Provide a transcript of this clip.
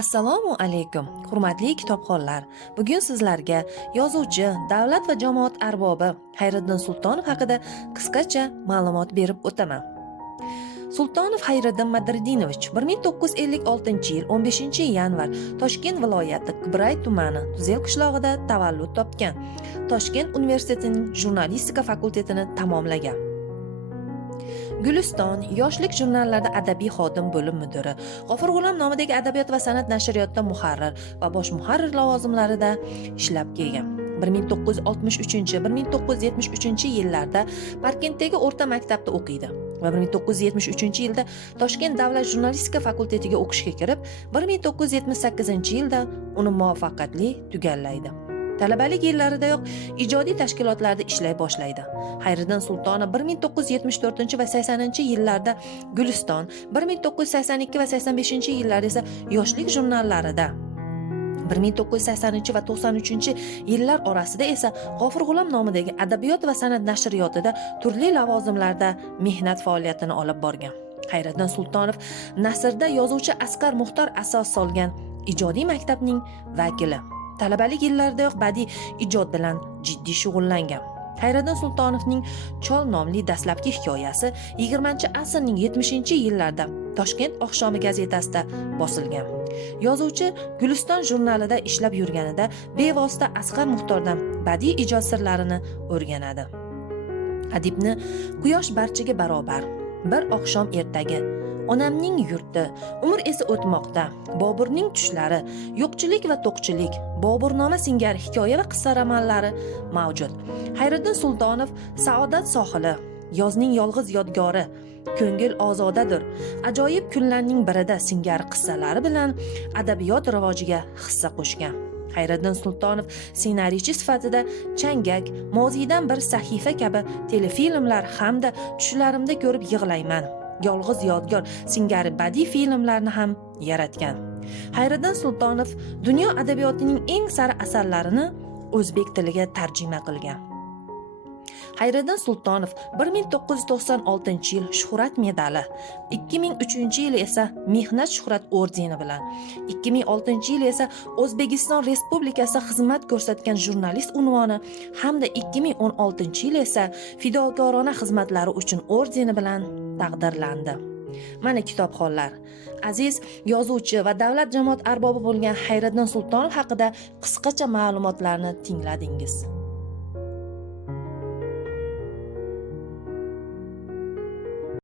Assalomu alaykum, hurmatli kitobxonlar. Bugun sizlarga yozuvchi, davlat va jamoat arbobi Xayriddin Sultonov haqida qisqacha ma'lumot berib o'taman. Sultonov Xayriddin Madridinovich 1956-yil 15-yanvar Toshkent viloyati Qibray tumani Tuzel qishlog'ida tavallud topgan. Toshkent universitetining jurnalistika fakultetini tamomlagan. Guliston yoshlik jurnallarida adabiy xodim bo'lim mudiri, G'ofur G'ulom nomidagi adabiyot va san'at nashriyotida muharrir va bosh muharrir lavozimlarida ishlab kelgan. 1963-1973-yillarda Parkentdagi o'rta maktabda o'qiydi va 1973-yilda Toshkent davlat jurnalistika fakultetiga o'qishga kirib, 1978-yilda uni muvaffaqiyatli tugallaydi. Talabalik yillaridayoq ijodiy tashkilotlarda ishlay boshlaydi. Xayriddin Sultonov 1974 va 80-yillarda Guliston, 1982 va 85-yillarda esa yoshlik jurnallarida, 1980 va 93-yillar orasida esa G'ofur G'ulom nomidagi adabiyot va san'at nashriyotida turli lavozimlarda mehnat faoliyatini olib borgan. Xayriddin Sultonov nasrda yozuvchi Asqar Muxtor asos solgan ijodiy maktabning vakili. Talabalik yillaridayoq badiiy ijod bilan jiddiy shug'ullangan. Xayriddin Sultonovning Chol nomli dastlabki hikoyasi 20-asrning 70-yillarida Toshkent oqshomi gazetasida bosilgan. Yozuvchi Guliston jurnalida ishlab yurganida bevosita Asqar Muxtordan badiiy ijod sirlarini o'rganadi. Adibni Quyosh barchaga barobar, bir oqshom ertagi, onamning yurti, umr esa o'tmoqda, Boburning tushlari, yo'qchilik va to'qchilik, Boburnoma singari hikoya va qissa romanlari mavjud. Xayriddin Sultonov Saodat sohili, yozning yolg'iz yodgori, ko'ngil ozodadir, ajoyib kunlarning birida singari qissalari bilan adabiyot rivojiga hissa qo'shgan. Xayriddin Sultonov ssenariychi sifatida Changak, Moziydan bir sahifa kabi telefilmlar hamda tushlarimda ko'rib yig'layman, Yolg'iz yodgor singari badiiy filmlarni ham yaratgan. Xayriddin Sultonov dunyo adabiyotining eng sara asarlarini o'zbek tiliga tarjima qilgan. Xayriddin Sultonov 1996-yil Shuhrat medali, 2003-yil esa Mehnat Shuhrat ordeni bilan, 2006-yil esa O'zbekiston Respublikasi xizmat ko'rsatgan jurnalist unvoni hamda 2016-yil esa fidokorona xizmatlari uchun ordeni bilan taqdirlandi. Mana kitobxonlar, aziz yozuvchi va davlat jamoat arbobi bo'lgan Xayriddin Sultonov haqida qisqacha ma'lumotlarni tingladingiz.